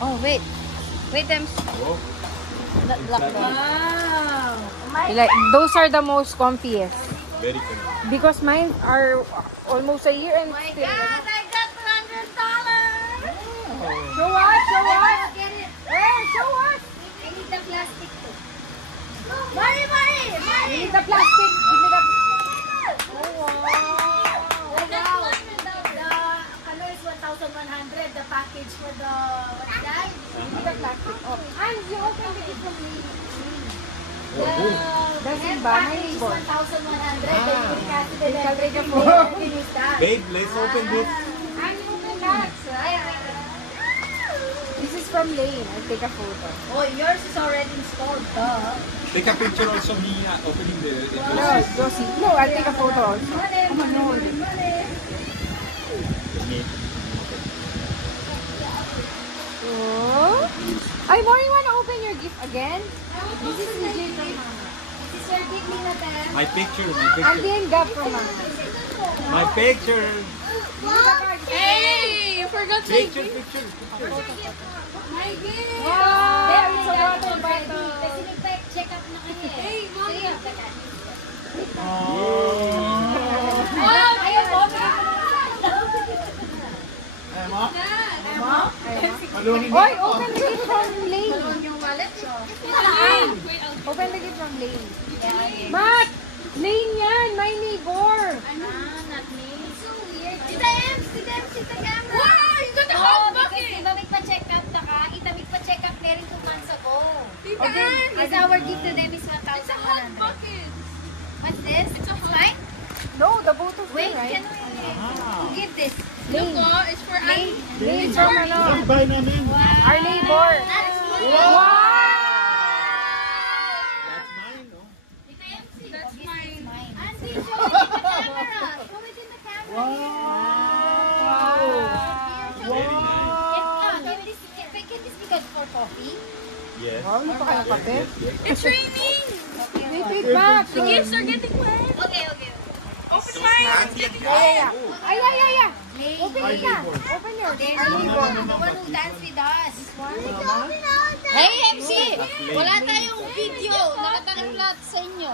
Oh, wait. Wait, them. Oh, Wow. Like, those are the most comfiest. very convenient. Because mine are almost a year and Oh my still. God, I got $100. Show us, show us. Get it. Where? Show us. I need the plastic too. Mari, Mari, Mari. You need the plastic. Give me the... Oh, wow. I got 200. The color is 1,100. The package for the, what's that? Give me the plastic. Oh. And you open the gift from me. The That's red in ba? package is 1,100. The uric acid and Ikaw, everything. take a photo. Everything is that. Babe, let's open this. And you open that. This is from Lane. I'll take a photo. Oh, yours is already installed. Duh. Take a picture also me opening the No, go see. No, I'll take a photo also. Oh. Ay, Mori, wanna open your gift again? This is legit from Mama. This is your gift, Nina Tem. My picture, my And picture. then gap from Mama. My picture. Hey, you forgot Picture, picture. my gift. Wow, There, it's a water bottle. Kasi nag-check up na kayo eh. Hey, Mama. Oh. Ayaw mo. Oy, open the gift from Lane. Yung wallet, so. Open the gift from Lane. Matt! Lane yan! My neighbor! Not me. So weird. Tita Ems, Tita camera. Wow, you got a hot bucket. Diba may pa-check up na ka? Ita may pa-check up na rin 2 months ago. Tita Ems. Is our gift to them is 1,100. It's a hot bucket. What's this? It's mine? No, the both of Wait, them, can right? we? Who give this? Lane. It's for Annie. Lane from ano? Bye namin. Our neighbor. That's Wow! That's mine, no? Tita Ems, that's mine. Auntie, show it in the camera. Show it in the camera. Wow! Very nice. Can this be good for coffee? Yes. Wow, hindi pa kaya kape? It's raining. Wait, back. The gifts are getting wet. Okay. Open mine. Yeah. Ay, yeah. Open Our it na. neighbor. Open yours. There's Our neighbor. the one who danced with us. Hey, MC! Wala tayong video. Nakatanggap lahat sa inyo.